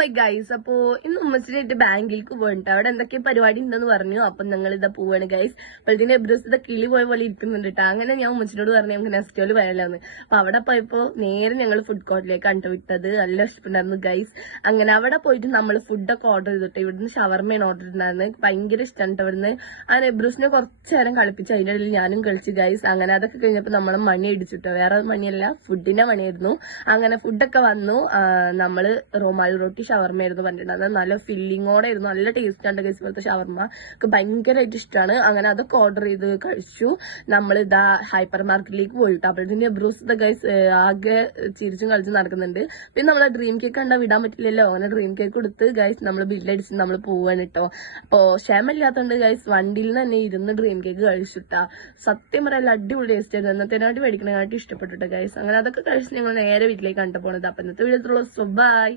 My guys. അപ്പോ ഇന്ന് ഉമ്മച്ചിനായിട്ട് ബാങ്കിലേക്ക് പോയിട്ട് അവിടെ എന്തൊക്കെ പരിപാടി ഉണ്ടെന്ന് പറഞ്ഞു. അപ്പൊ ഞങ്ങൾ ഇതാ പോവാണ് ഗൈസ്. അപ്പോഴത്തേന് എബ്രസ് ഇതാ കിളി പോയ പോലെ ഇരിക്കുന്നുണ്ട് കേട്ടോ. അങ്ങനെ ഞാൻ ഉമ്മച്ചിനോട് പറഞ്ഞു നമുക്ക് നെസ്റ്റോല് പോയാലോന്ന്. അപ്പൊ അവിടെ പോയപ്പോ നേരെ ഞങ്ങൾ ഫുഡ് കോർട്ടിലേക്ക് കണ്ടുവിട്ടത്. നല്ല ഇഷ്ടപ്പെട്ടായിരുന്നു ഗൈസ്. അങ്ങനെ അവിടെ പോയിട്ട് നമ്മൾ ഫുഡൊക്കെ ഓർഡർ ചെയ്തിട്ട് ഇവിടുന്ന് ഷവർമയാണ് ഓർഡർ ചെയ്തിട്ടുണ്ടായിരുന്നു. ഭയങ്കര ഇഷ്ടമാണ് ഇവിടുന്ന്. അങ്ങനെ എബ്രൂസിനെ കുറച്ചു നേരം കളിപ്പിച്ചു. അതിൻ്റെ ഇടയിൽ ഞാനും കളിച്ചു ഗൈസ്. അങ്ങനെ അതൊക്കെ കഴിഞ്ഞപ്പോൾ നമ്മൾ മണി അടിച്ചിട്ടോ. വേറെ മണിയല്ല, ഫുഡിന്റെ മണിയായിരുന്നു. അങ്ങനെ ഫുഡൊക്കെ വന്നു. നമ്മള് റൊമാൽ റൊട്ടി ഷവർമയായിരുന്നു പറഞ്ഞിട്ടുണ്ടായിരുന്നത്. നല്ല ഫില്ലിങ്ങോടെ ആയിരുന്നു. നല്ല ടേസ്റ്റ് ആണ് ഗൈസ്. പോലത്തെ ഷവർമ ഒക്കെ ഭയങ്കരമായിട്ട് ഇഷ്ടമാണ്. അങ്ങനെ അതൊക്കെ ഓർഡർ ചെയ്ത് കഴിച്ചു. നമ്മൾ ഇതാ ഹൈപ്പർ മാർക്കറ്റിലേക്ക് പോയിട്ട് അപ്പോഴത്തേന് എബ്രൂസ് ദ ഗൈസ് ആകെ ചിരിച്ചും കളിച്ചും നടക്കുന്നുണ്ട്. പിന്നെ നമ്മളെ ഡ്രീം കേക്ക് കണ്ടാ വിടാൻ പറ്റില്ലല്ലോ. അങ്ങനെ ഡ്രീം കേക്ക് കൊടുത്ത് ഗൈസ് നമ്മൾ ബില്ലടിച്ച് നമ്മൾ പോവാണ് കേട്ടോ. അപ്പോ ക്ഷമയില്ലാത്തതുകൊണ്ട് ഗൈസ് വണ്ടിയിൽ നിന്ന് തന്നെ ഇരുന്ന് ഡ്രീം കേക്ക് കഴിച്ചിട്ടാ. സത്യം പറയാൻ അടിപൊളി ടേസ്റ്റ് ആയിരുന്നു. എന്നത്തേനായിട്ട് മേടിക്കണായിട്ട് ഇഷ്ടപ്പെട്ടിട്ട് ഗൈസ്. അങ്ങനെ അതൊക്കെ കഴിച്ച് ഞങ്ങൾ നേരെ വീട്ടിലേക്ക് കണ്ടു പോണത്. അപ്പൊ ഇന്നത്തെ വീഡിയോ ബൈ.